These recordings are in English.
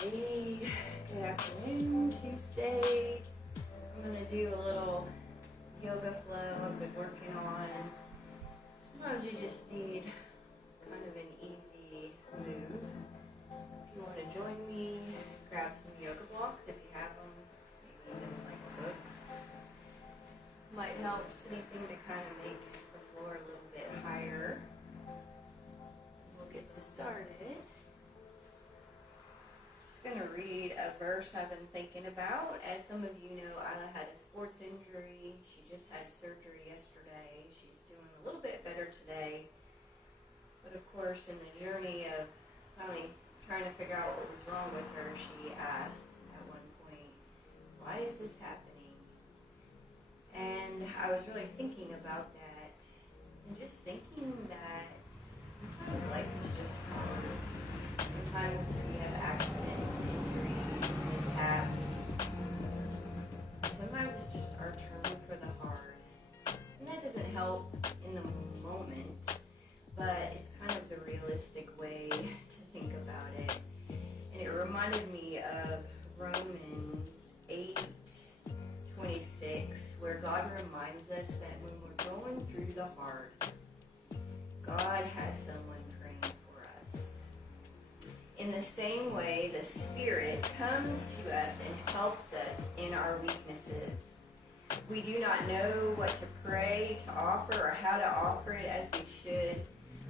Hey, good afternoon, Tuesday. I'm going to do a little yoga flow I've been working on. Sometimes you just need kind of an easy move. If you want to join me, grab some yoga blocks if you have them, maybe even like books. Might help, just anything to kind of make the floor a little bit higher. We'll get started. Going to read a verse I've been thinking about. As some of you know, Isla had a sports injury. She just had surgery yesterday. She's doing a little bit better today. But of course, in the journey of finally trying to figure out what was wrong with her, she asked at one point, why is this happening? And I was really thinking about that and just thinking that sometimes life is just hard. Sometimes we have accidents, injuries, mishaps. Sometimes it's just our turn for the hard. And that doesn't help in the moment, but it's kind of the realistic way to think about it. And it reminded me of Romans 8:26, where God reminds us that when we're going through the hard, God has someone praying for us. In the same way, the Spirit comes to us and helps us in our weaknesses. We do not know what to pray, to offer, or how to offer it as we should,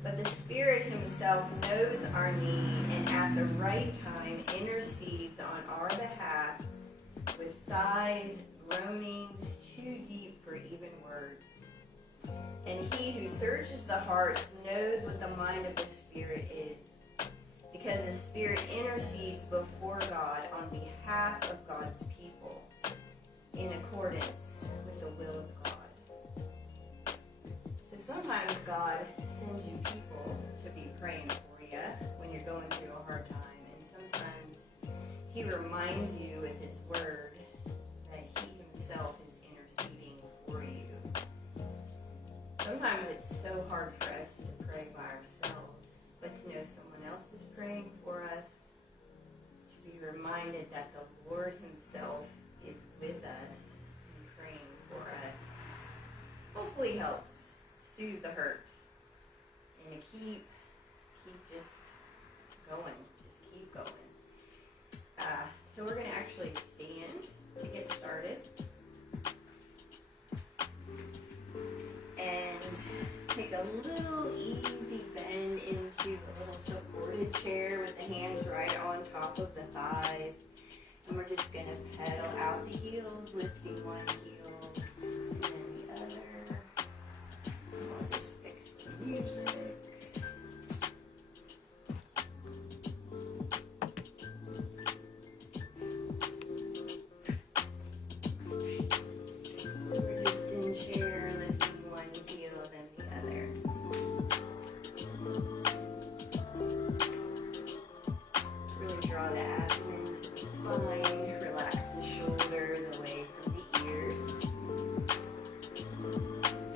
but the Spirit Himself knows our need and at the right time intercedes on our behalf with sighs, groanings too deep for even words. And He who searches the hearts knows what the mind of the Spirit is, because the Spirit intercedes before God on behalf of God's people in accordance with the will of God. So sometimes God sends you people to be praying for you when you're going through a hard time, and sometimes He reminds you with His word that He Himself is interceding for you. Sometimes it's so hard for us to pray by ourselves, but to know someone else is praying for us, to be reminded that the Lord Himself is with us and praying for us, hopefully helps soothe the hurt and to keep just going, just keep going. So we're going to actually stand to get started. And take a little easy bend into a little supported chair with the hands right on top of the thighs. And we're just going to pedal out the heels, lifting one heel and then the other. And we'll just fix the music. So we're just in chair, lifting one heel, then the other. Really draw the abdomen to the spine, relax the shoulders away from the ears.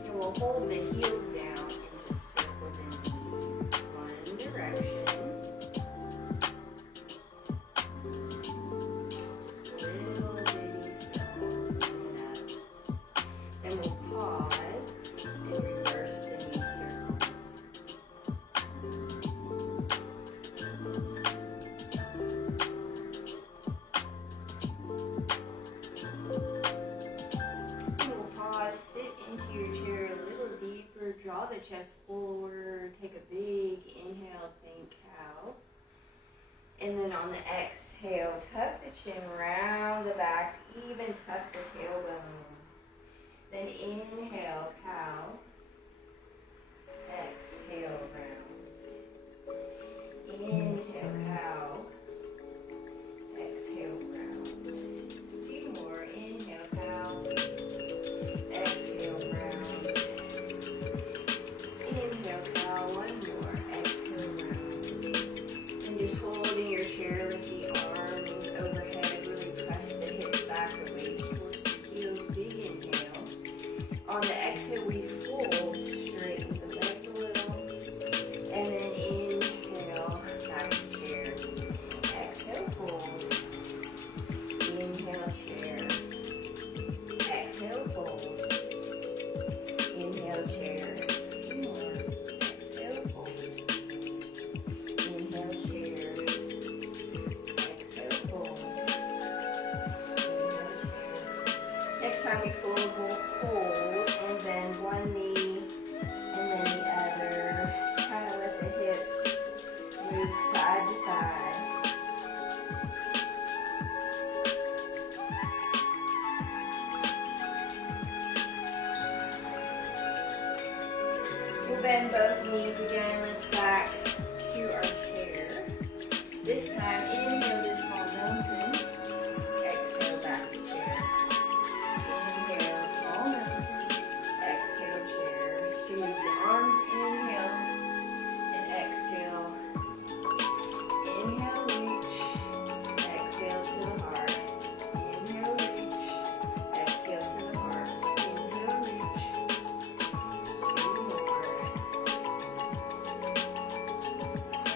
And we'll hold the heels down and just circle the knees one direction. Just little bitty circles coming up. Then we'll pause and reverse the knee circles. And we'll pause, sit into your chair a little deeper, draw the chest forward, take a big inhale, think cow. And then on the exhale, tuck the chin, round the back, even tuck the tailbone. Then inhale, cow. Exhale, round. Inhale, cow. Exhale, round. A few more. Inhale, cow. Exhale, round. Inhale, cow. One more. Exhale, round. And just holding your chair, lift the arms overhead. Really press the hips back, the waist towards the heels. Big inhale. On the exhale, we fold, straighten the leg a little, and then inhale, back to chair. Exhale, fold. bend both knees again, lift back to our chair. This time, inhale to small mountain. Exhale back to chair. Inhale, small mountain. Exhale, chair. Move the arms, inhale and exhale. Inhale, reach. Exhale to the heart. Inhale, reach. Exhale to the heart. Inhale, reach. Two more.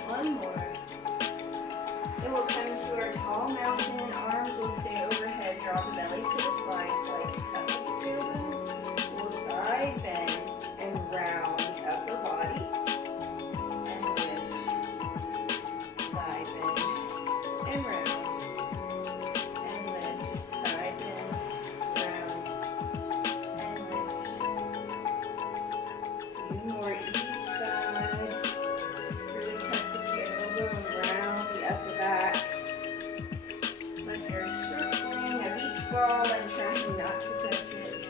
One more. Then we'll come to our tall mountain. Arms will stay overhead. Draw the belly to the spine. Slice up the tailbone. We'll side bend and round the upper body. And lift. Side bend and round. And lift. Side bend, round, and lift. Few more each side. Really tuck the tailbone, round the upper back. Like you're circling of each ball and trying not to touch it.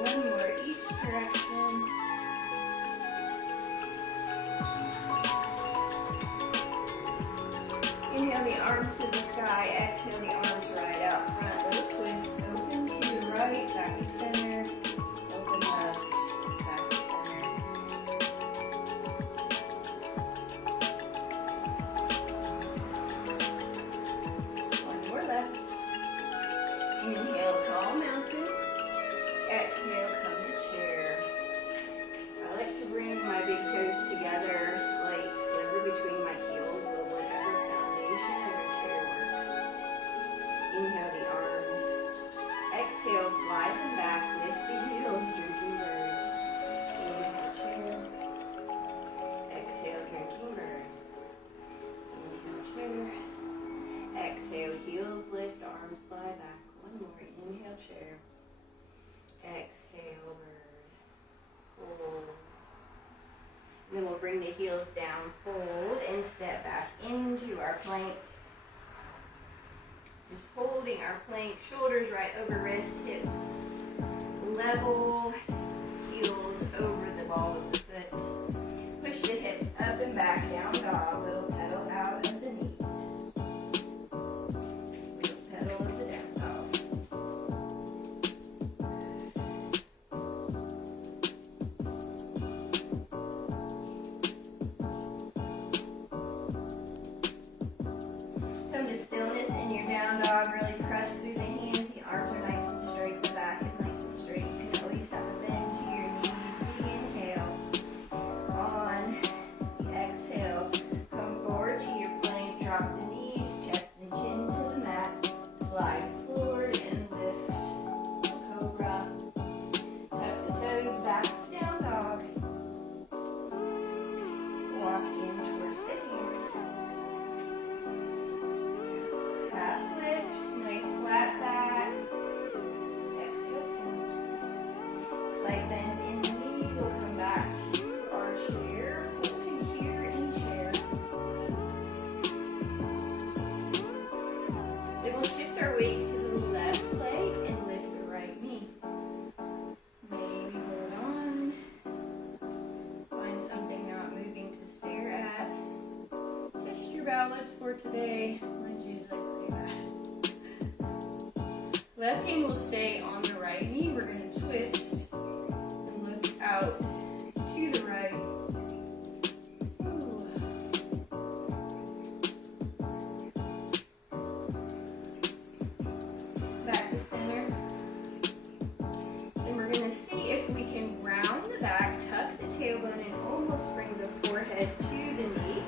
One more each direction. Inhale the arms to the sky. Exhale the arms right out front. Little twist. Open to the right, back to center. Open left, back to center. One more left. Inhale, tall mountain. Exhale, come to chair. I like to bring my big toes together, slight sliver between my heels, but whatever foundation of your chair works. Inhale the arms. Exhale, slide them back, lift the heels, drinking bird. Inhale, chair. Exhale, drinking bird. Inhale, chair. Exhale, heels lift, arms slide back. One more. Inhale, chair. Exhale, bird. Fold. And then we'll bring the heels down, fold, and step back into our plank. Just holding our plank, shoulders right over wrist, hips level, heels over the ball of the foot. Push the hips up and back, down dog, little pedal out of the knees. Little pedal of the down dog. Come to stillness in your down dog. Really press through the hands. The arms are nice and straight. The back is nice and straight. You can always have a bend to your knees. Big inhale. On the exhale, come forward to your plank. Drop the knees, chest and chin to the mat. Slide forward and lift. Cobra. Tuck the toes back to down dog. Walk in towards the hands. Half lifts, nice flat back. Exhale, slight bend in the knees. We'll come back to our chair. Holding here in chair. Then we'll shift our weight to the left leg and lift the right knee. Maybe hold on. Find something not moving to stare at. Test your balance for today. Mine's usually pretty bad. Left hand will stay on the right knee. We're going to twist and look out to the right. Ooh. Back to center. And we're going to see if we can round the back, tuck the tailbone, and almost bring the forehead to the knee.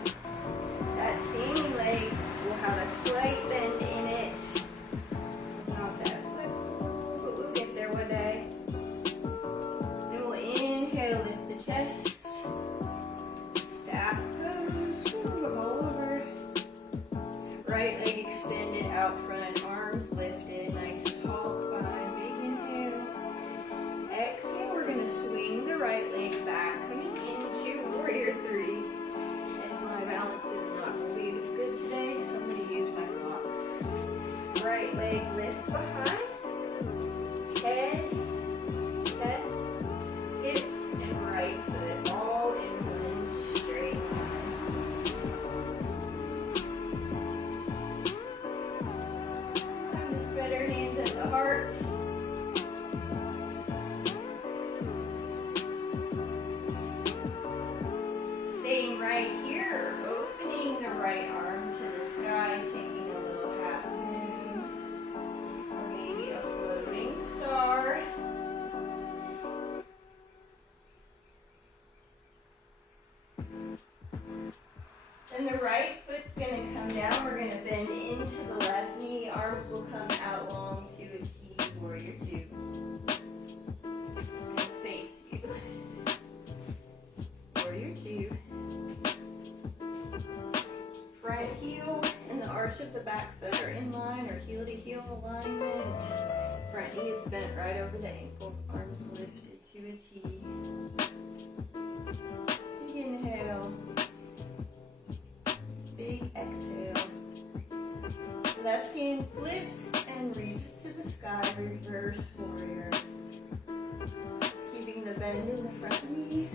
That same leg will have a slight bend in it. Not that flexible, but we'll get there one day. Then we'll inhale, lift the chest. Staff pose, come over. Right leg extended out front, arms lifted, nice tall spine, big inhale. Exhale, we're going to swing the right leg back, coming into warrior three. My balance is not really good today, so I'm going to use my blocks. Right leg lifts behind, head Spread our hands at the heart. Staying right here, opening the right arm to the sky, taking a little half moon, or maybe a floating star. Then the right foot's going to come down. We're going to bend into the left knee. Arms will come out long to a T, warrior two. It's going to face you. Warrior two. Front heel and the arch of the back foot are in line, or heel to heel alignment. Front knee is bent right over the ankle. Arms lifted to a T. Big inhale. Big exhale. Left hand flips and reaches to the sky. Reverse warrior. Keeping the bend in the front knee.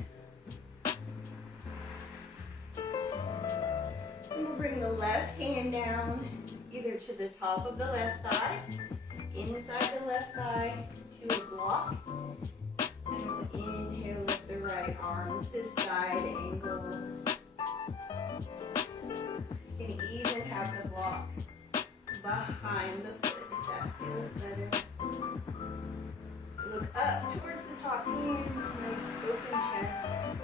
And we'll bring the left hand down either to the top of the left thigh, inside the left thigh to a block. And we'll inhale with the right arm. This is side angle. You can even have the block behind the foot if that feels better. Look up towards the top hand, nice open chest.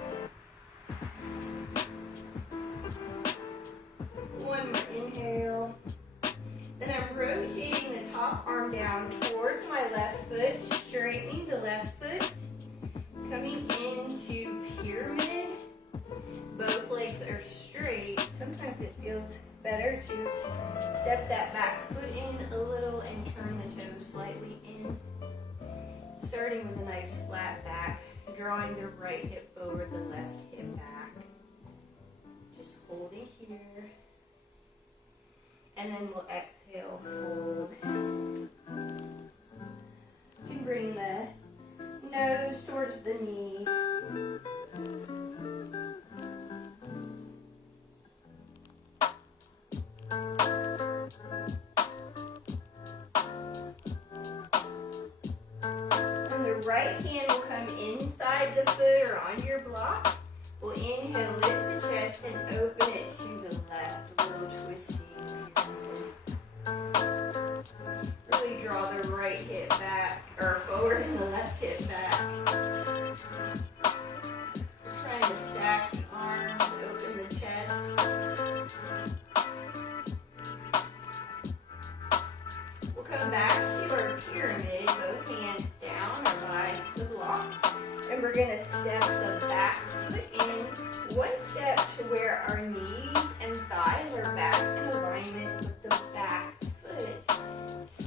One more inhale. Then I'm rotating the top arm down towards my left foot, straightening the left foot, coming into pyramid. Both legs are straight. Sometimes it feels better to step that back foot in a little and turn the toes slightly in. Starting with a nice flat back, drawing the right hip forward, the left hip back. Just holding here. And then we'll exhale, fold. And bring the nose towards the knee. Right hand will come inside the foot or on your block. We'll inhale, lift the chest and open it to the left, a little twisting. Really draw the right hip back, or forward and the left hip back. Trying to stack the arms, open the chest. We'll come back to our pyramid, both hands down or by the block. And we're going to step the back foot in one step to where our knees and thighs are back in alignment with the back foot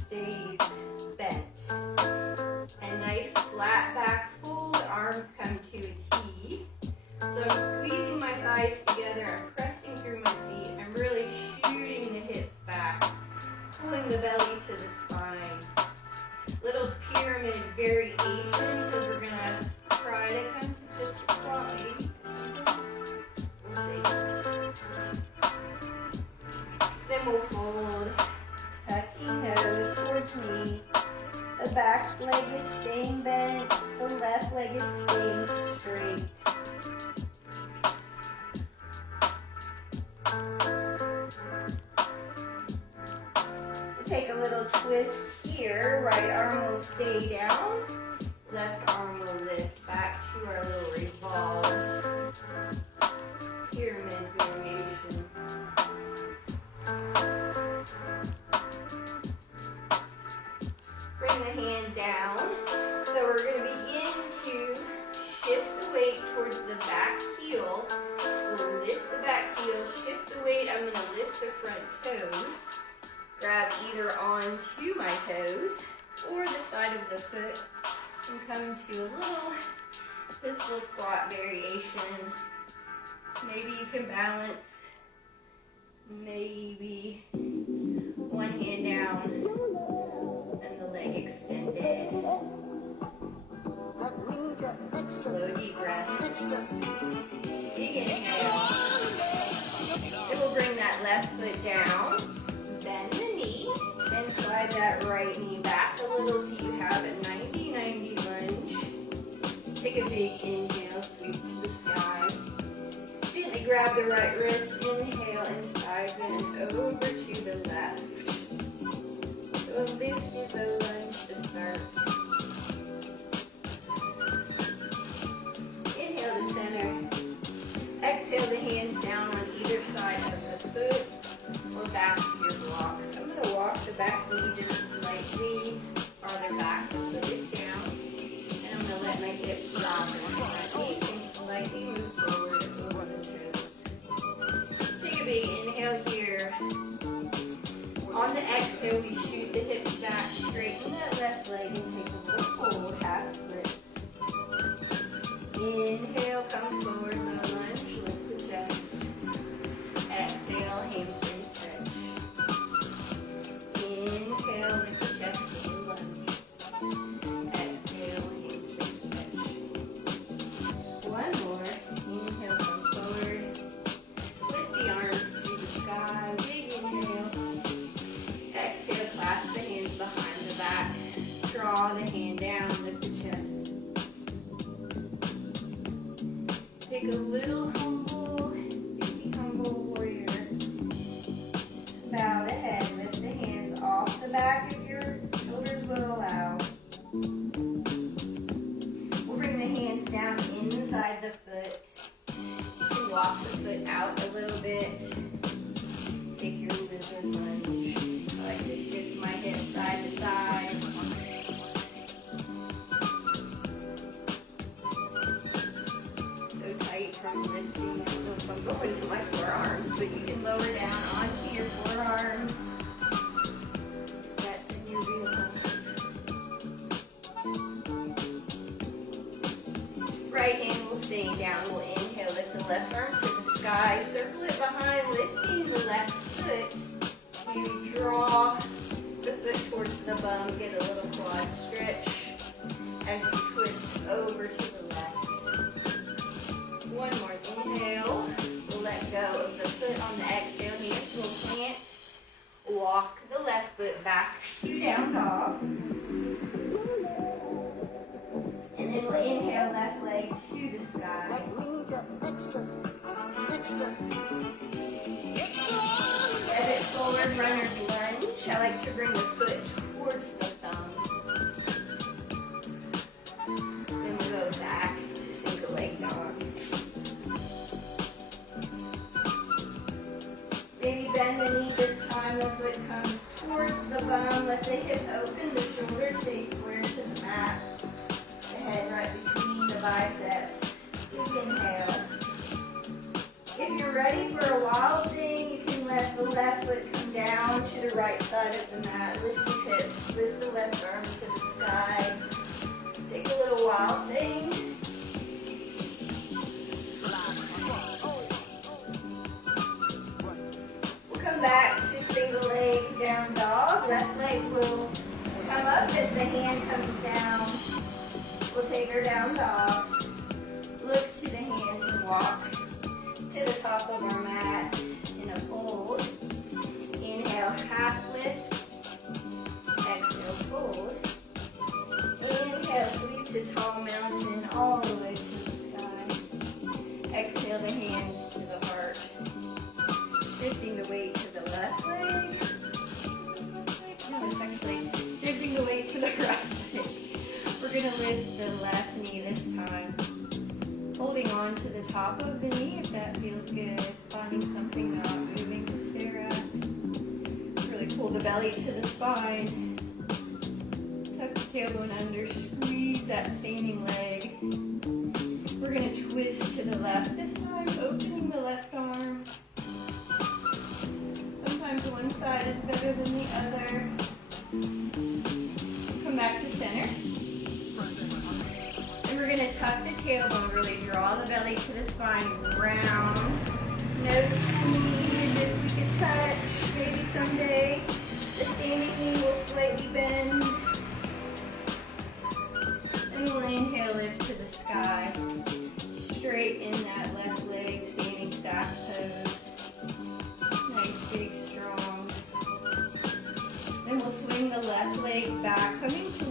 stays bent. And nice flat back fold, arms come to a T. So I'm squeezing my thighs together, I'm pressing through my feet, I'm really shooting the hips back, pulling the belly to the spine. Little pyramid variation, because we're going to try to come to just a squat maybe. We'll see. Then we'll fold, tucking nose towards knee. The back leg is staying bent, the left leg is staying straight. Take a little twist here. Right arm will stay down. Left arm will lift back to our little revolved pyramid variation. Bring the hand down. So we're going to begin to shift the weight towards the back heel. We'll lift the back heel, shift the weight. I'm going to lift the front toes. Grab either onto my toes or the side of the foot and come to a little pistol squat variation. Maybe you can balance, maybe one hand down and the leg extended. Slow deep breath. Big inhale. Then we'll bring that left foot down. Bend the knee, then slide that right elbows you have a 90-90 lunge. Take a big inhale, sweep to the sky. Gently grab the right wrist, inhale and side bend over to the left. So a lift is a lunge to start. Inhale to center. Exhale the hands down on either side of the foot or back to your blocks. I'm going to walk the back knee just slightly farther back. The foot is down. And I'm going to let my hips drop in front knee and slightly move forward over the toes. Take a big inhale here. On the exhale, we shoot the hips back, straighten that left leg and take a little fold, half split. Inhale, come forward, no lunge, lift the chest. Exhale, hamstring stretch. Inhale, lift the chest to the lunge. Exhale, hamstring stretch. One more. Inhale, come forward. Lift the arms to the sky. Big inhale. Exhale, clasp the hands behind the back. Draw the hand down, lift the chest. Take a little humble, baby humble warrior. Bow the head, lift the hands off the back if your shoulders will allow. We'll bring the hands down inside the foot. And walk the foot out a little bit. Take your lizard lunge. I like to shift my hips side to side. From lifting, I'm going to my forearms, but you can lower down onto your forearms. That's in your wheelhouse. Right hand will stay down. We'll inhale, lift the left arm to the sky, circle it behind, lifting the left foot. Maybe draw the foot towards the bum, get a little quad stretch as you twist over to the left. One more inhale. We'll let go of the foot on the exhale. Hands will plant. Walk the left foot back to down dog. And then we'll inhale left leg to the sky. Pivot forward, runner's lunge. I like to bring the foot towards the thumb. Then we'll go back to single leg dog. Maybe bend the knee this time, the foot comes towards the bum, let the hip open, the shoulders stay square to the mat, the head right between the biceps. Big inhale. If you're ready for a wild thing, you can let the left foot come down to the right side of the mat, lift the hips, lift the left arm to the sky. Take a little wild thing. Back to single leg down dog. Left leg will come up as the hand comes down. We'll take her down dog. Look to the hands and walk to the top of our mat in a fold. Inhale, half lift. Exhale, fold. Inhale, sweep to tall mountain all the way to the sky. Exhale the hands to the heart. Shifting the weight to the left leg. No, it's actually shifting the weight to the right leg. We're going to lift the left knee this time. Holding on to the top of the knee if that feels good. Finding something not moving to stare at. Really pull the belly to the spine. Tuck the tailbone under. Squeeze that standing leg. We're going to twist to the left this time. Opening the left arm. Sometimes one side is better than the other. Come back to center. And we're going to tuck the tailbone, really draw the belly to the spine, round. Nose to knees if we could touch. Maybe someday the standing knee will slightly bend. And we'll inhale, lift to the sky. Straighten that left leg, standing stack pose. Nice, big, strong. Then we'll swing the left leg back, coming to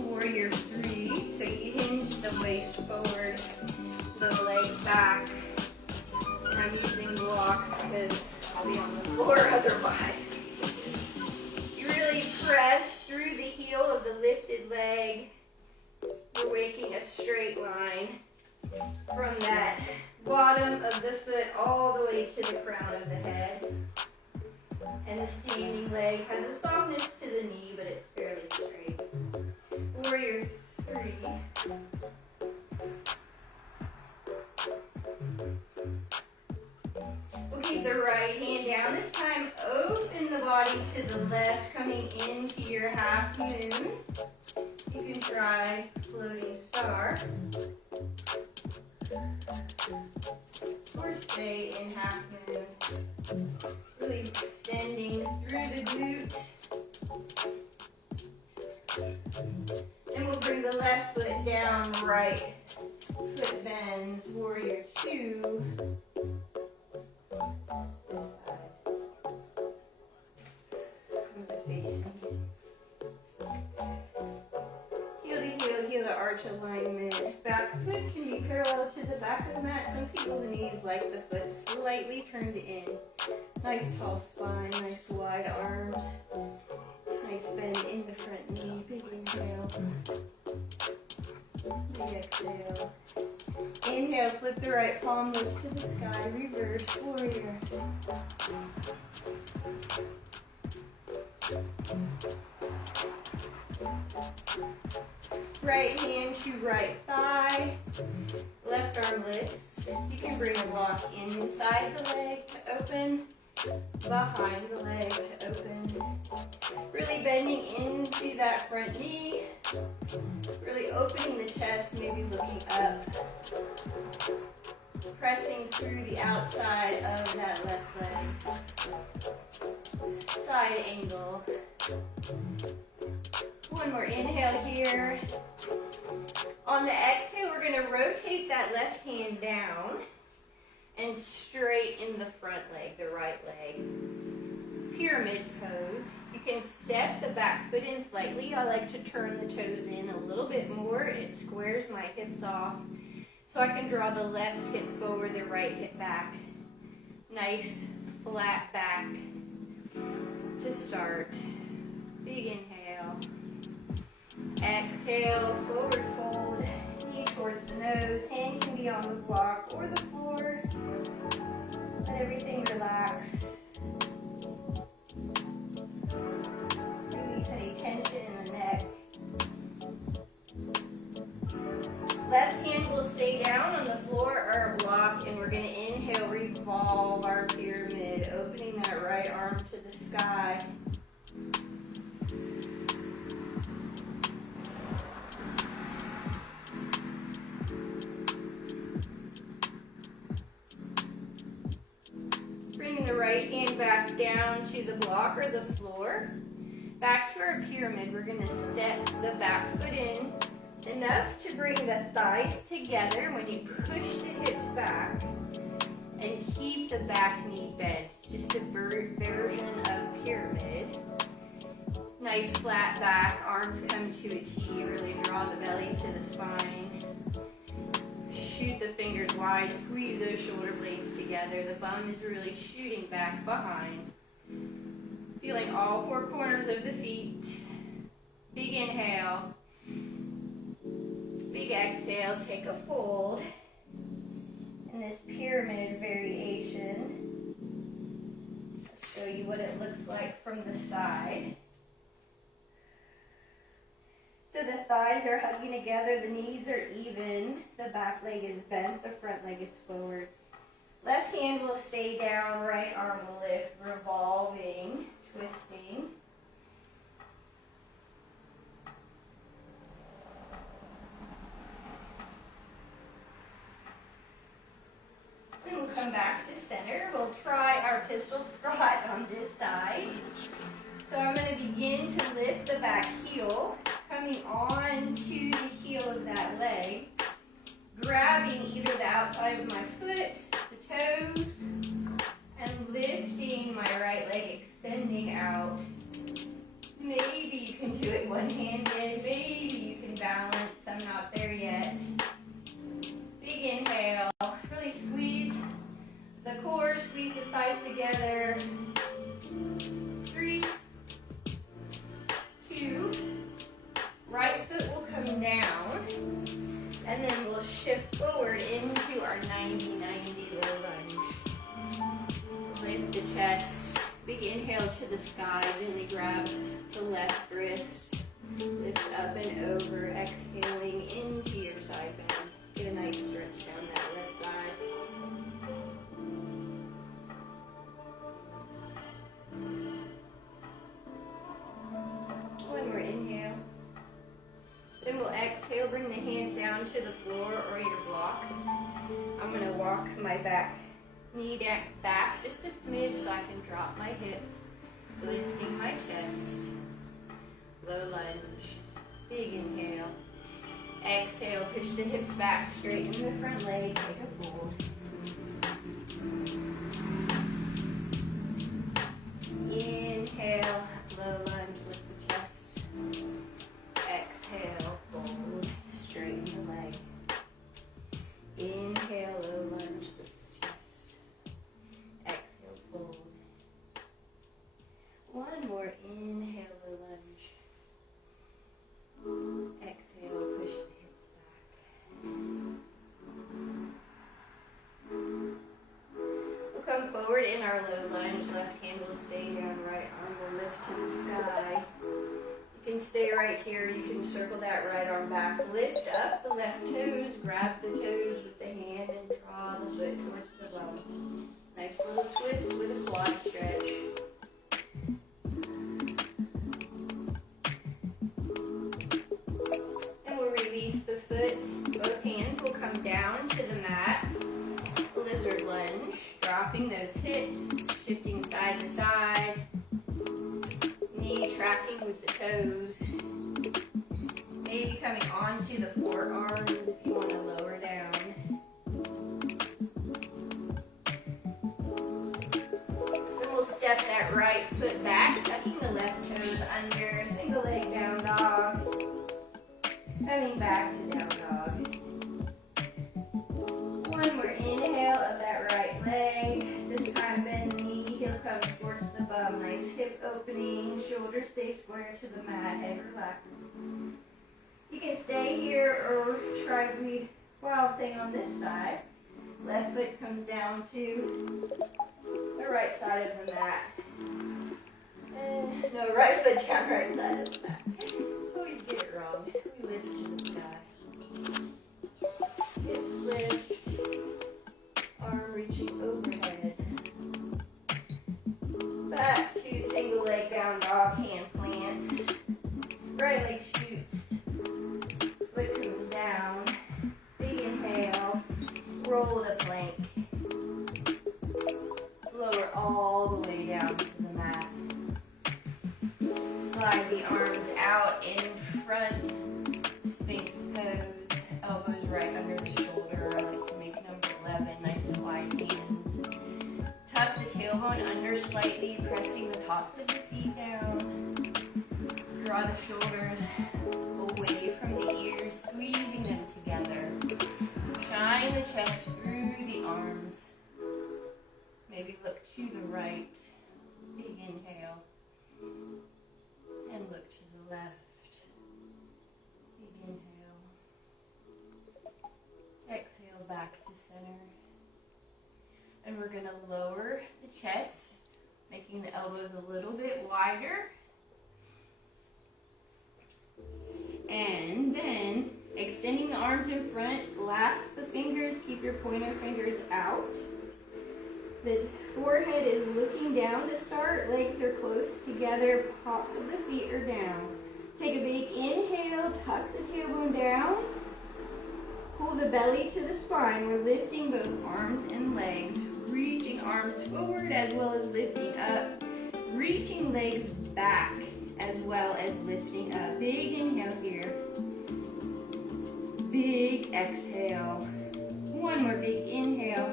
because I'll be on the floor otherwise. You really press through the heel of the lifted leg. We're making a straight line from that bottom of the foot all the way to the crown of the head. And the standing leg has a softness to the knee, but it's fairly straight. Warrior 3. We'll keep the right hand down. This time, open the body to the left, coming into your half moon. You can try floating star. Or stay in half moon. Really extending through the glute. And we'll bring the left foot down, right foot bends, warrior 2. This side. Move the facing. Heel to arch alignment. Back foot can be parallel to the back of the mat. Some people's knees like the foot slightly turned in. Nice tall spine, nice wide arms. Nice bend in the front knee. Big inhale. Big exhale. Inhale, flip the right palm, lift to the sky. Reverse warrior. Right hand to right thigh. Left arm lifts. You can bring the block inside the leg to open. Behind the leg to open. Really bending into that front knee. Really opening the chest, maybe looking up. Pressing through the outside of that left leg. Side angle. One more inhale here. On the exhale, we're going to rotate that left hand down and straighten the front leg, the right leg. Pyramid pose. You can step the back foot in slightly. I like to turn the toes in a little bit more. It squares my hips off. So I can draw the left hip forward, the right hip back. Nice flat back to start. Big inhale. Exhale, forward fold, knee towards the nose. Hand can be on the block or the floor. Let everything relax. Release any tension in the neck. Left hand will stay down on the floor or a block, and we're going to inhale, revolve our pyramid, opening that right arm to the sky. Bringing the right hand back down to the block or the floor. Back to our pyramid, we're going to step the back foot in enough to bring the thighs together when you push the hips back and keep the back knee bent. Just a version of pyramid. Nice flat back, arms come to a T, really draw the belly to the spine. Shoot the fingers wide, squeeze those shoulder blades together. The bum is really shooting back behind. Feeling all four corners of the feet. Big inhale. Big exhale, take a fold. In this pyramid variation, I'll show you what it looks like from the side. So the thighs are hugging together, the knees are even, the back leg is bent, the front leg is forward. Left hand will stay down, right arm will lift, revolving, twisting. And we'll come back to center. We'll try our pistol squat on this side. So I'm going to begin to lift the back heel, coming on to the heel of that leg, grabbing either the outside of my foot, the toes, and lifting my right leg, extending out. Maybe you can do it one-handed, maybe you can balance, I'm not there yet. Big inhale, really squeeze the core, squeeze the thighs together. 3, 2, right foot will come down, and then we'll shift forward into our 90-90 low lunge. Lift the chest, big inhale to the sky, gently grab the left wrist, lift up and over, exhaling into your side bend. Get a nice stretch down that left side. One more inhale. Then we'll exhale, bring the hands down to the floor or your blocks. I'm going to walk my knee back just a smidge so I can drop my hips, lifting my chest. Low lunge, big inhale. Exhale, push the hips back, straighten the front leg, take a fold. Inhale, low lunge, lift the chest. Exhale, fold, straighten the leg. Inhale, low lunge, lift the chest. Exhale, fold. One more, inhale, low lunge. Exhale, push the hips back. We'll come forward in our low lunge. Left hand will stay down, right arm will lift to the sky. You can stay right here. You can circle that right arm back. Lift up the left toes. Grab the toes with the hand and draw the foot towards the bone. Nice little twist with a quad stretch. Release the foot. Both hands will come down to the mat. Lizard lunge. Dropping those hips. Shifting side to side. Knee tracking with the toes. Maybe coming onto the forearms if you want to lower down. Then we'll step that right foot back. Tucking the left toes under. Single leg down dog. Coming back to down dog. One more inhale of that right leg. This time bend the knee, heel comes towards the bum. Nice hip opening, shoulders stay square to the mat, head relax. You can stay here or try the wild thing on this side. Left foot comes down to the right side of the mat. No, right foot down, right side of the mat. Always get it wrong. We lift to the sky. Hips lift. Arm reaching overhead. Back to single leg down dog, hand plants. Right leg shoots. Foot comes down. Big inhale. Roll to plank. Lower all the way down to the mat. Slide the arms out in front, Sphinx pose, elbows right under the shoulder. I like to make number 11, nice wide hands. Tuck the tailbone under slightly, pressing the tops of the feet down. Draw the shoulders away from the ears, squeezing them together. Shine the chest through the arms. Maybe look to the right. Big inhale. And look to the left. Big inhale. Exhale back to center. And we're going to lower the chest, making the elbows a little bit wider. And then extending the arms in front, clasp the fingers, keep your pointer fingers out. The forehead is looking down to start. Legs are close together. Tops of the feet are down. Take a big inhale. Tuck the tailbone down. Pull the belly to the spine. We're lifting both arms and legs. Reaching arms forward as well as lifting up. Reaching legs back as well as lifting up. Big inhale here. Big exhale. One more big inhale.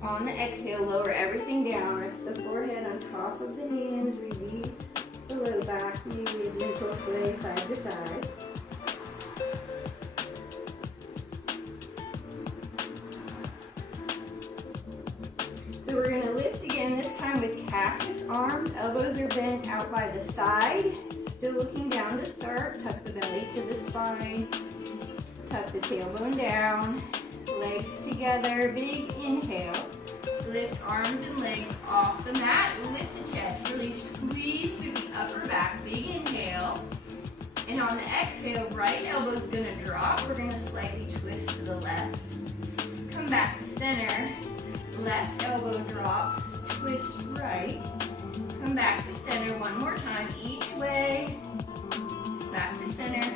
On the exhale, lower everything down. Rest the forehead on top of the hands. Release the low back knee. Gentle sway side to side. arms, elbows are bent out by the side. Still looking down to start. Tuck the belly to the spine. Tuck the tailbone down. Legs together. Big inhale. Lift arms and legs off the mat. Lift the chest. Really squeeze through the upper back. Big inhale. And on the exhale, right elbow's gonna drop. We're gonna slightly twist to the left. Come back to center. Left elbow drops. Twist right. Come back to center one more time. Each way. Back to center.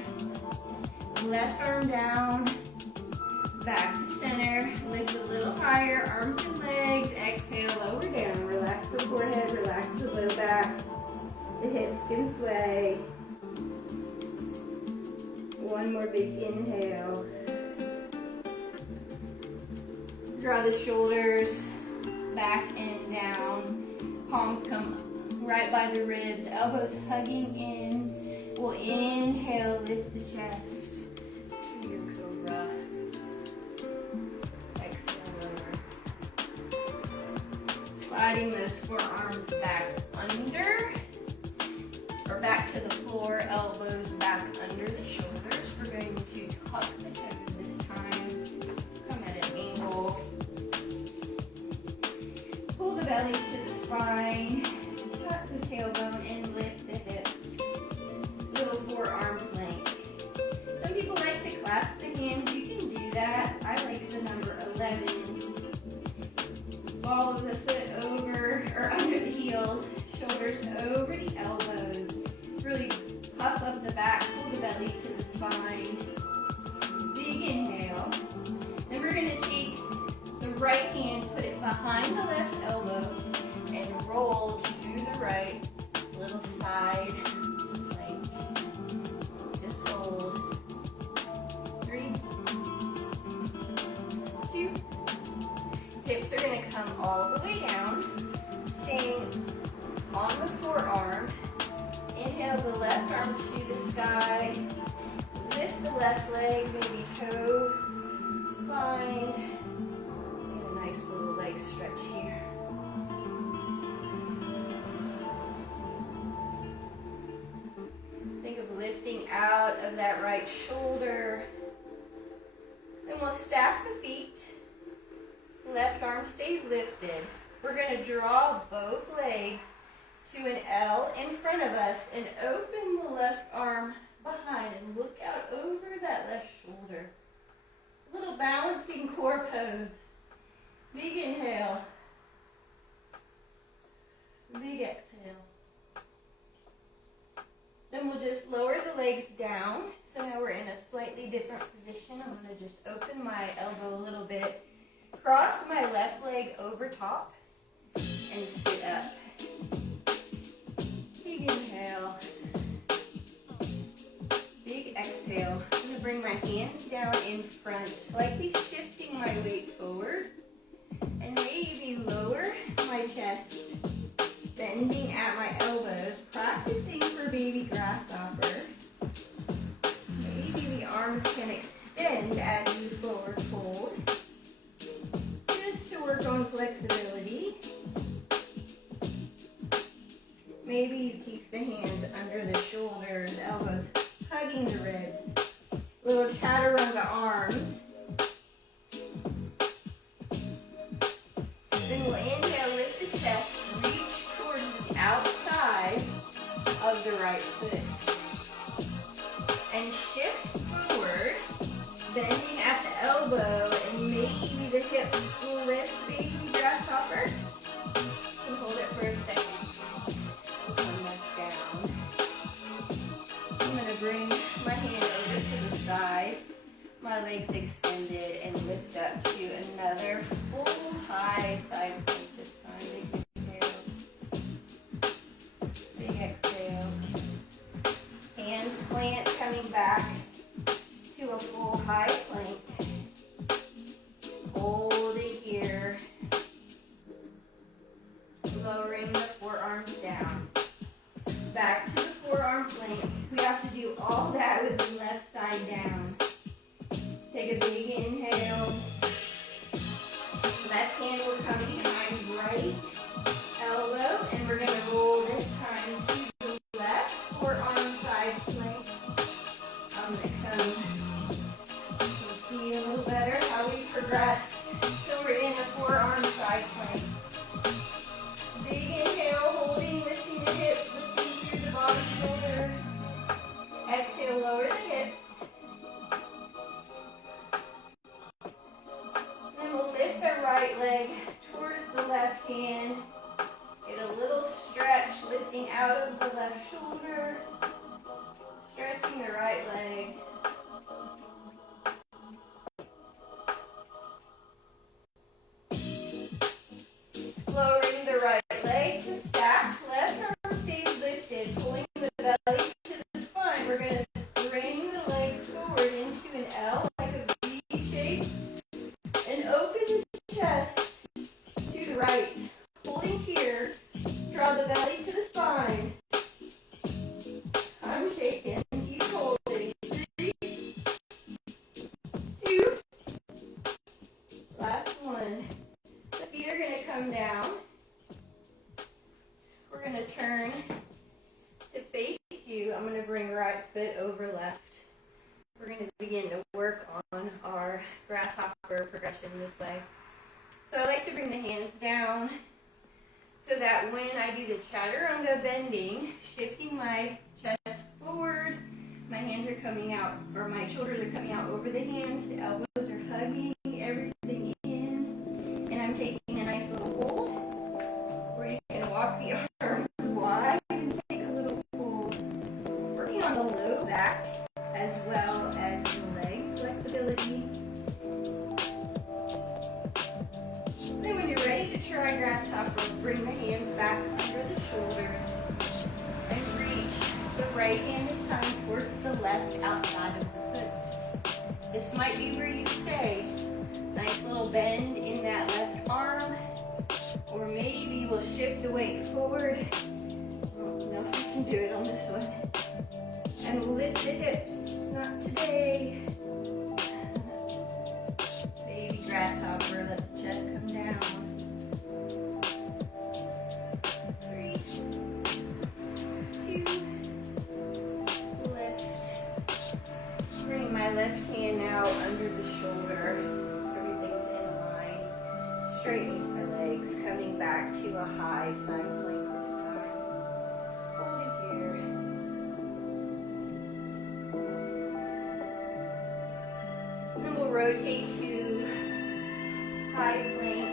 Left arm down. Back to center. Lift a little higher. Arms and legs. Exhale, lower down. Relax the forehead. Relax the low back. The hips can sway. One more big inhale. Draw the shoulders back and down. Palms come right by the ribs. Elbows hugging in. We'll inhale, lift the chest to your cobra. Exhale, lower. Sliding those forearms back under. Or back to the floor, elbows back under the shoulders. We're going to tuck the head this time. Come at an angle. Pull the belly to the spine. Tuck the tailbone and lift the hips. Little forearm plank. Some people like to clasp the hands. You can do that. I like the number 11. Ball of the foot over or under the heels. Shoulders over the elbows. Really puff up the back, pull the belly to the spine. Big inhale. Then we're going to take the right hand, put it behind the left elbow, and roll to the right. Little side plank. Just hold. 3, 2. Hips are going to come all the way down, staying on the forearm. Inhale the left arm to the sky. Lift the left leg, maybe toe bind. And a nice little leg stretch here. Think of lifting out of that right shoulder. Then we'll stack the feet. Left arm stays lifted. We're going to draw both legs to an L in front of us and open the left arm behind and look out over that left shoulder. A little balancing core pose. Big inhale. Big exhale. Then we'll just lower the legs down. So now we're in a slightly different position. I'm going to just open my elbow a little bit. Cross my left leg over top and sit up. Big inhale. Big exhale. I'm going to bring my hands down in front, slightly shifting my weight forward. And maybe lower my chest, bending at my elbows, practicing for baby grasshopper. Maybe the arms can extend as you forward fold. Just to work on flexibility. Maybe you keep the hands under the shoulders, elbows hugging the ribs. Little chaturanga arms. Then we'll inhale, lift the chest, reach towards the outside of the right foot. And shift forward, bending at the elbow, and maybe the hips will lift, baby grasshopper. And hold it for a second. Come back down. I'm going to bring my hand over to the side, my legs extended, and lift up to another full high side plank this time. Big inhale. Big exhale. Hands plant, coming back to a full high plank. Hold it here. Lowering the forearms down. Back to the forearm plank. We have to do all that with the left side down. Take a big inhale. Left hand will come behind right elbow, and we're going to I'm going to come see a little better how we progress. So we're in the forearm side plank. Big inhale, holding, lifting the hips, lifting through the bottom shoulder. Exhale, lower the hips. Then we'll lift the right leg towards the left hand. Get a little stretch, lifting out of the left shoulder. Stretching the right leg. Lowering the right leg to stack. Left arm stays lifted, pulling the belly to the spine. We're going to bring the legs forward into an L, like a V shape, and open the chest to the right. Holding here, draw the belly to the spine. I'm shaking, keep holding. 3, 2, last one. The feet are going to come down. We're going to turn to face you. I'm going to bring right foot over left. We're going to begin to work on our grasshopper progression this way. So I like to bring the hands down so that when I do the chaturanga bending, shifting my chest forward, my hands are coming out, or my shoulders are coming out over the hands, the elbows are hugging everything in, and I'm taking a nice little fold. We're just going to walk the arms wide and take a little fold, working on the low back as well as the leg flexibility. Then when you're ready to try grasshopper, bring the hands back under the shoulders and reach the right hand this time towards the left outside of the foot. This might be where you stay. Nice little bend in that left arm, or maybe we'll shift the weight forward. I don't know if you can do it on this one. And we'll lift the hips. Not today. Baby grasshopper, let the chest come down. 3, 2, lift. Bring my left hand out under the shoulder. Everything's in line. Straighten my legs, coming back to a high side plank this time. Hold it here. And then we'll rotate to high plank.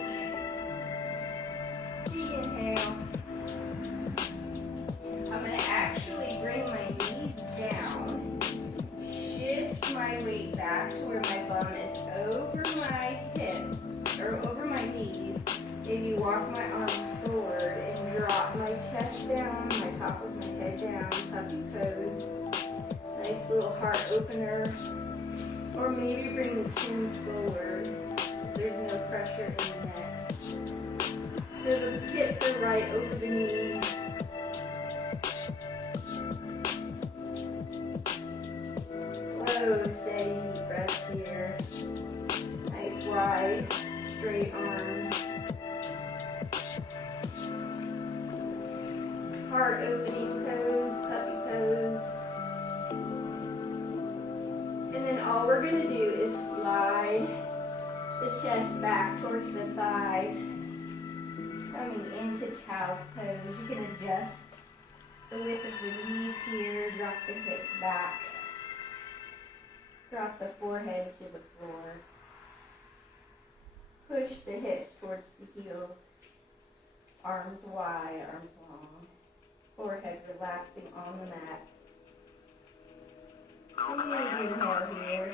Big inhale. I'm going to actually bring my knees down. Shift my weight back to where my bum is over my hips, or over my knees. Maybe walk my arms forward and drop my chest down, my top of my head down, puppy pose. Nice little heart opener. Or maybe bring the chin forward. There's no pressure in the neck. So the hips are right over the knees. Slow, steady breath here. Nice wide, straight arms. Heart opening pose, puppy pose. And then all we're going to do is slide the chest back towards the thighs, coming into child's pose. You can adjust the width of the knees here, drop the hips back, drop the forehead to the floor, push the hips towards the heels, arms wide, arms long, forehead relaxing on the mat. Inhale here.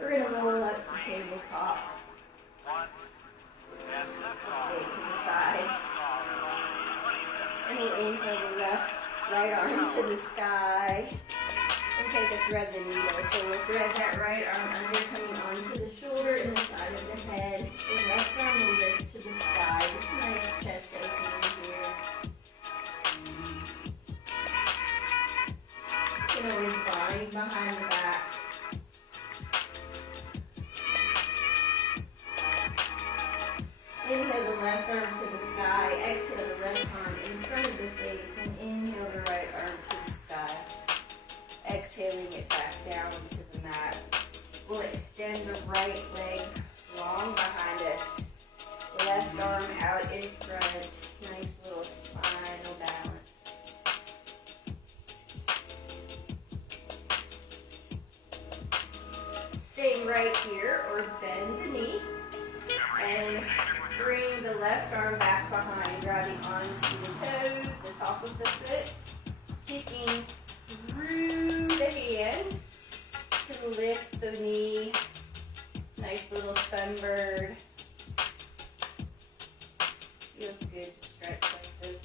We're going to roll up to tabletop. Stay to the side. And we'll inhale the right arm to the sky. And take a thread the needle. So we'll thread that right arm under, coming onto the shoulder and the side of the head. The left arm will lift to the sky. Just a nice chest opening here. You can always bind behind the back. Inhale the left arm to the sky. Exhale the left arm in front of the face. And inhale Inhale the right arm to the sky. Exhaling it back down to the mat. We'll extend the right leg long behind us. Left arm out in front. Nice little spinal balance. Staying right here, or bend the knee. And bring the left arm back behind, grabbing onto the toes, the top of the foot, kicking through the hand to lift the knee. Nice little sunbird. Feels good to stretch like this.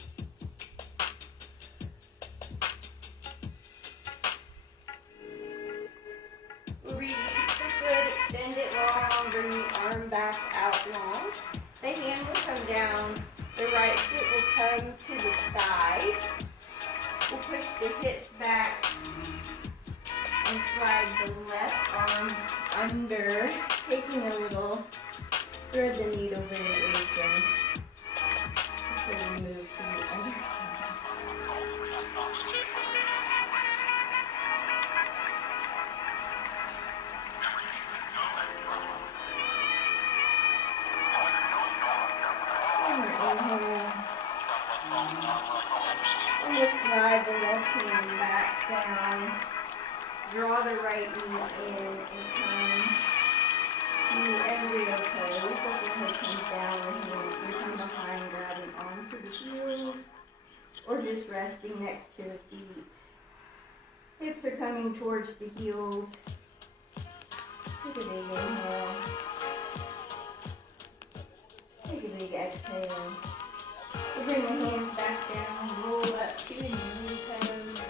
Release the foot, extend it long, bring the arm back out long. The hand will come down, the right foot will come to the side. We'll push the hips back and slide the left arm under, taking a little thread the needle variation. Before we move to the other side. And we'll slide the left hand back down. Draw the right knee in and come to embryo pose. So the head comes down, the hands reaching behind, grabbing onto the heels, or just resting next to the feet. Hips are coming towards the heels. Take a big inhale. Take a big exhale. We'll bring the hands back down, roll up to the knee toes.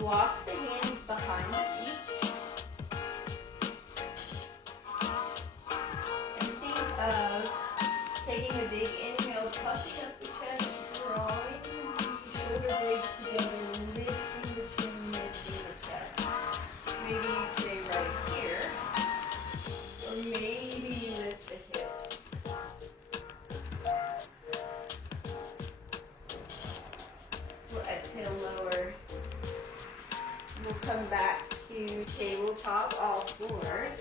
Walk the hands behind the feet. And think of taking a big inhale, puffing up the chest, drawing the shoulder blades together, lifting the chin, lifting the chest. Maybe you stay right here, or maybe you lift the hips. We'll exhale, lower. We'll come back to tabletop, all fours.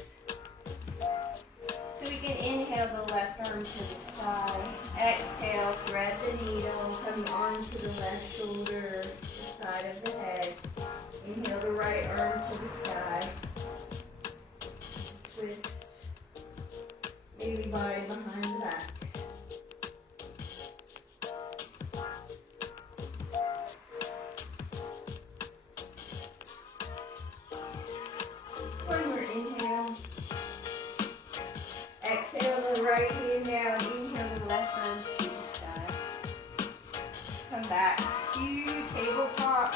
So we can inhale the left arm to the sky. Exhale, thread the needle, coming onto the left shoulder, the side of the head. Inhale the right arm to the sky. Twist. Maybe body behind the back. One more inhale. Exhale the right hand down. Inhale the left arm to the sky. Come back to tabletop.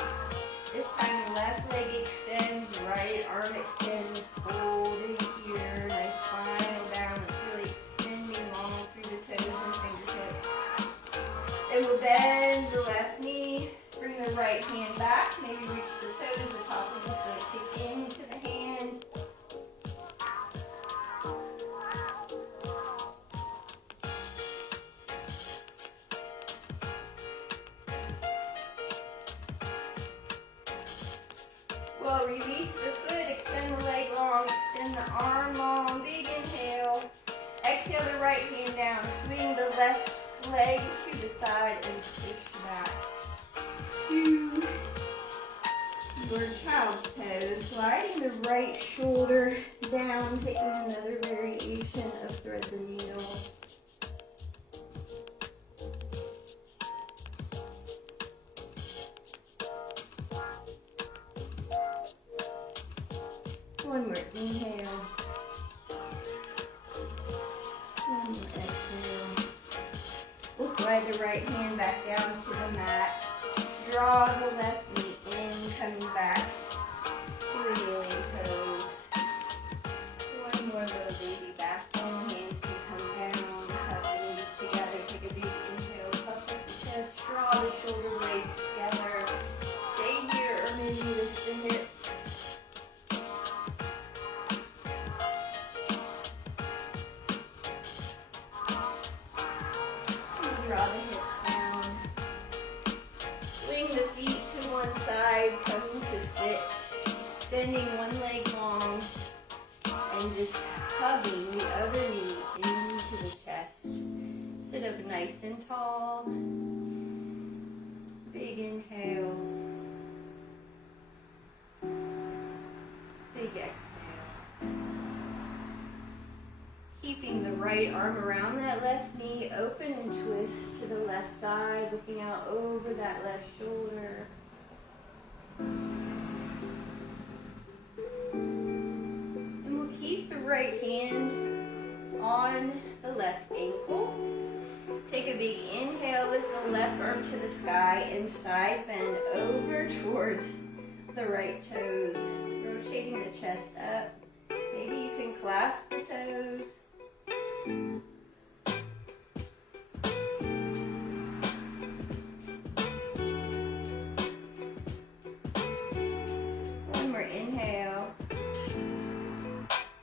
This time left leg extends, right arm extends, holding here. Nice spinal balance, really extending long through the toes and fingertips. Then we'll bend the left knee, bring the right hand back, maybe reach the toes, the top of the foot, kick into the hand. Well, release the foot, extend the leg long, extend the arm long, big inhale. Exhale the right hand down, swing the left leg to the side and push back to your child's pose. Sliding the right shoulder down, taking another variation of thread the needle. One more inhale. One more exhale. We'll slide the right hand back down to the mat. Draw the left knee in, coming back to a kneeling pose. One more little baby back bend. Hands can come down. Hug the knees together. Take a big inhale. Puff up the chest. Draw the shoulder blades together. Stay here or maybe lift the hips. Draw the hips down. side, coming to sit, extending one leg long, and just hugging the other knee into the chest. Sit up nice and tall. Big inhale. Big exhale. Keeping the right arm around that left knee, open and twist to the left side, looking out over that left shoulder. And we'll keep the right hand on the left ankle. Take a big inhale, lift the left arm to the sky and side bend over towards the right toes. Rotating the chest up. Maybe you can clasp the toes. One more inhale.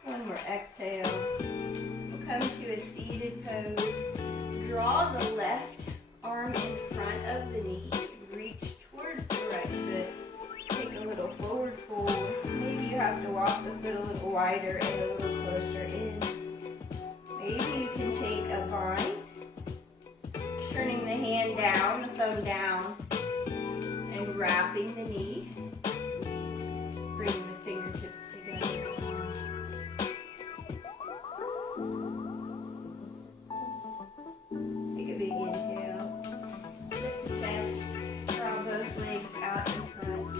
One more exhale. We'll come to a seated pose. Draw the left arm in front of the knee. Reach towards the right foot. Take a little forward fold. Maybe you have to walk the foot a little wider and a little closer in. Maybe you can take a bind. Turning the hand down, the thumb down, and wrapping the knee. Bringing the fingertips together. Take a big inhale. Lift the chest. Draw both legs out in front.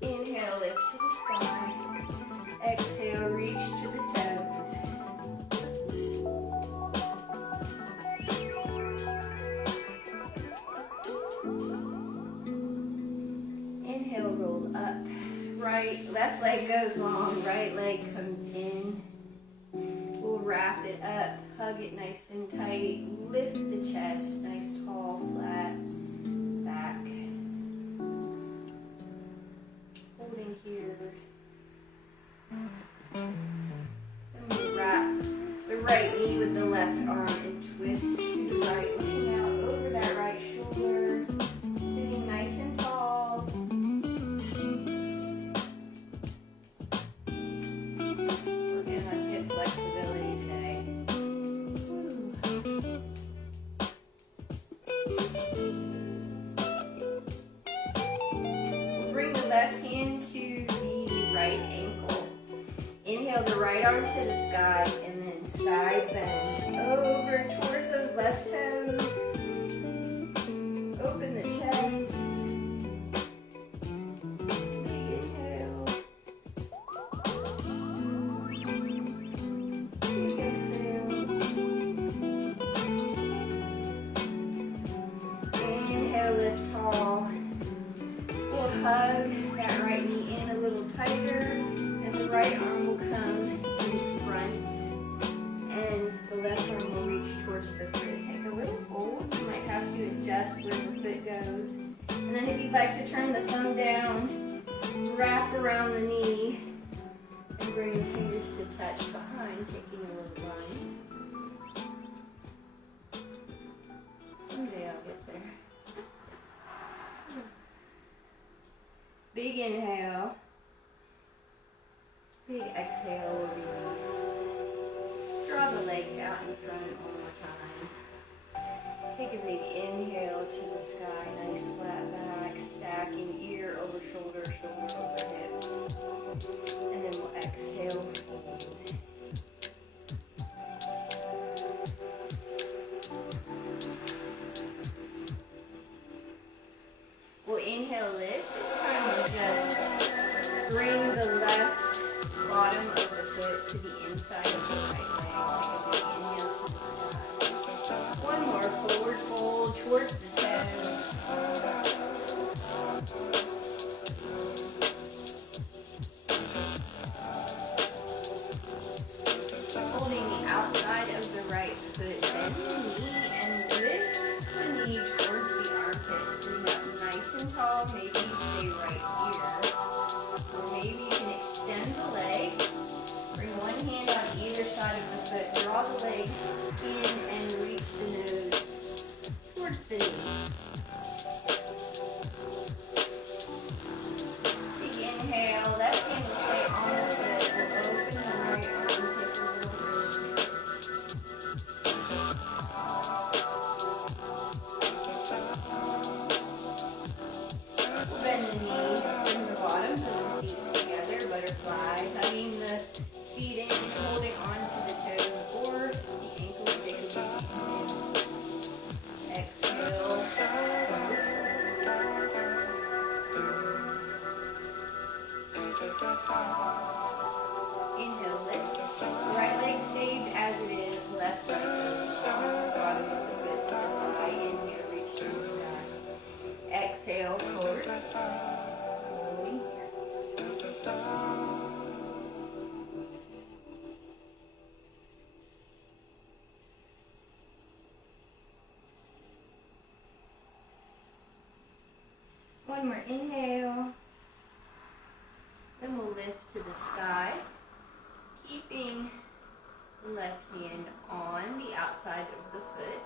Inhale, lift to the sky. Exhale, reach to the toes. Inhale, roll up. Right, left leg goes long, right leg comes in. We'll wrap it up, hug it nice and tight, lift the chest, nice tall, flat back. Holding here. And we'll wrap the right knee with the left arm and twist to the right, looking out over that right shoulder, sitting nice and tall. Working on hip flexibility today. We'll bring the left hand to the right ankle. Inhale the right arm to the sky and then side bend over towards those left toes. Open the chest. Big inhale. Big exhale. Inhale, lift tall. We'll hug that right knee in a little tighter. The right arm will come in front and the left arm will reach towards the foot. Take a little fold. You might have to adjust where the foot goes. And then if you'd like to turn the thumb down, wrap around the knee and bring the fingers to touch behind, taking a little run. Someday I'll get there. Big inhale. Big exhale, release. Draw the legs out in front one more time. Take a big inhale to the sky, nice flat back, stacking ear over shoulder, shoulder over hips. And then we'll exhale, fold. We'll inhale, lift. This time we'll just bring the left bottom of the foot to the inside of the right leg. Take a big inhale to the sky. One more forward fold towards the toes. Holding the outside of the right foot, bend the knee and lift the knee towards the armpit. Bring up nice and tall. Maybe stay right here. Or maybe you can extend the leg. Bring one hand on either side of the foot. Draw the leg in and reach the nose towards the knee. exhale, forward. Holding here. One more inhale. Then we'll lift to the sky, keeping the left hand on the outside of the foot.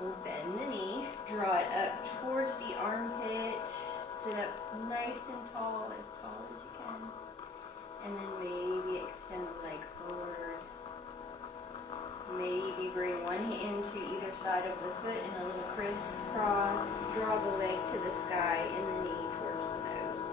We'll bend the knee, draw it up towards the armpit, sit up nice and tall as you can. And then maybe extend the leg forward. Maybe bring one hand to either side of the foot in a little crisscross. Draw the leg to the sky and the knee towards the nose.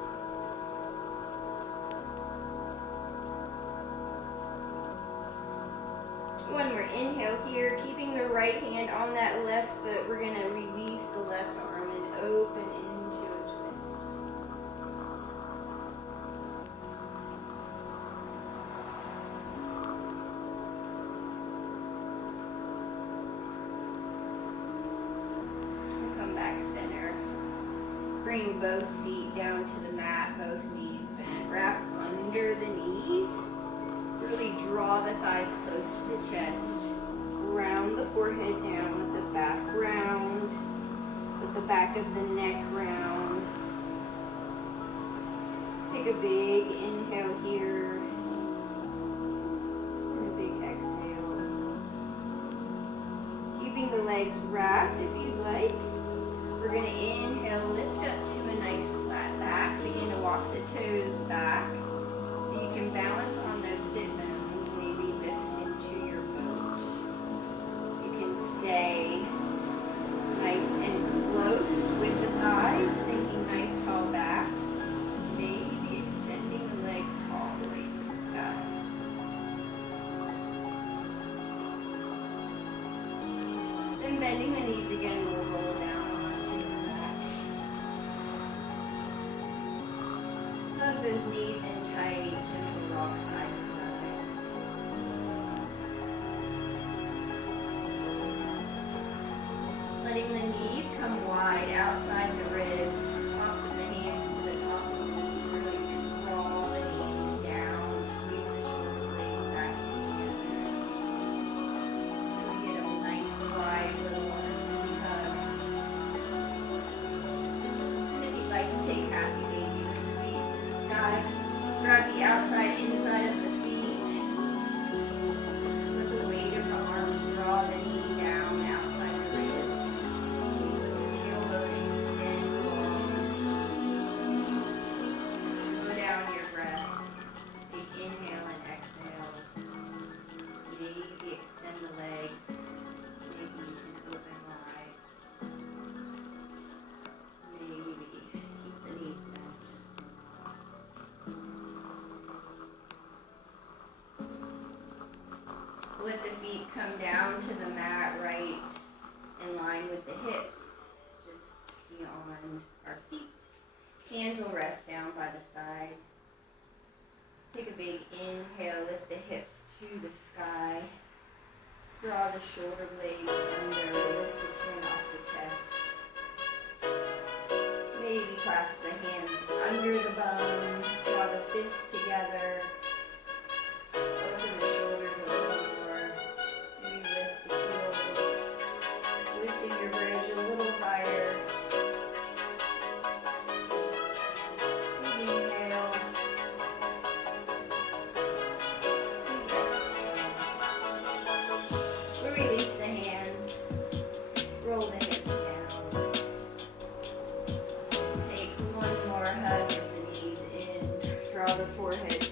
One more inhale here, keeping the right hand on that left foot. We're going to release the left arm and open into a twist. And come back center. Bring both feet down to the mat, both knees bent. Wrap under the knees. Really draw the thighs close to the chest. Round the forehead down with the back round. With the back of the neck round. Take a big inhale here. And a big exhale. Keeping the legs wrapped if you'd like. We're going to inhale, lift up to a nice flat back. Begin to walk the toes back. So you can balance on those sit bones, maybe lift into your boat. You can stay nice and close with the thighs, thinking nice tall back. Maybe extending the legs all the way to the sky. Then bending the knees again, we'll roll down onto the back. Hug those knees in tight, gentle rock side to side. Letting the knees come wide outside the ribs, tops of the hands to the top of the knees. Really draw the knees down, squeeze the shoulder blades back together. Really get a nice wide little hug. And if you'd like to take happy baby, lift the feet to the sky. Grab the outside, inside of the feet. With the weight of the arms, draw the knee down outside the ribs. Tailbone extend long. Slow down your breath. Take inhale and exhale. Maybe extend the legs. Maybe you can open wide. Maybe keep the knees bent. Let the feet come down to the mat right in line with the hips, just beyond our seat. Hands will rest down by the side. Take a big inhale, lift the hips to the sky. Draw the shoulder blades under, lift the chin off the chest. Maybe clasp the hands under the bone, draw the fists together. Open the shoulders a little more. Maybe lift the heels. Lifting your bridge a little higher. Inhale. We'll release the hands. Roll the hips down. Take one more hug of the knees in. Draw the forehead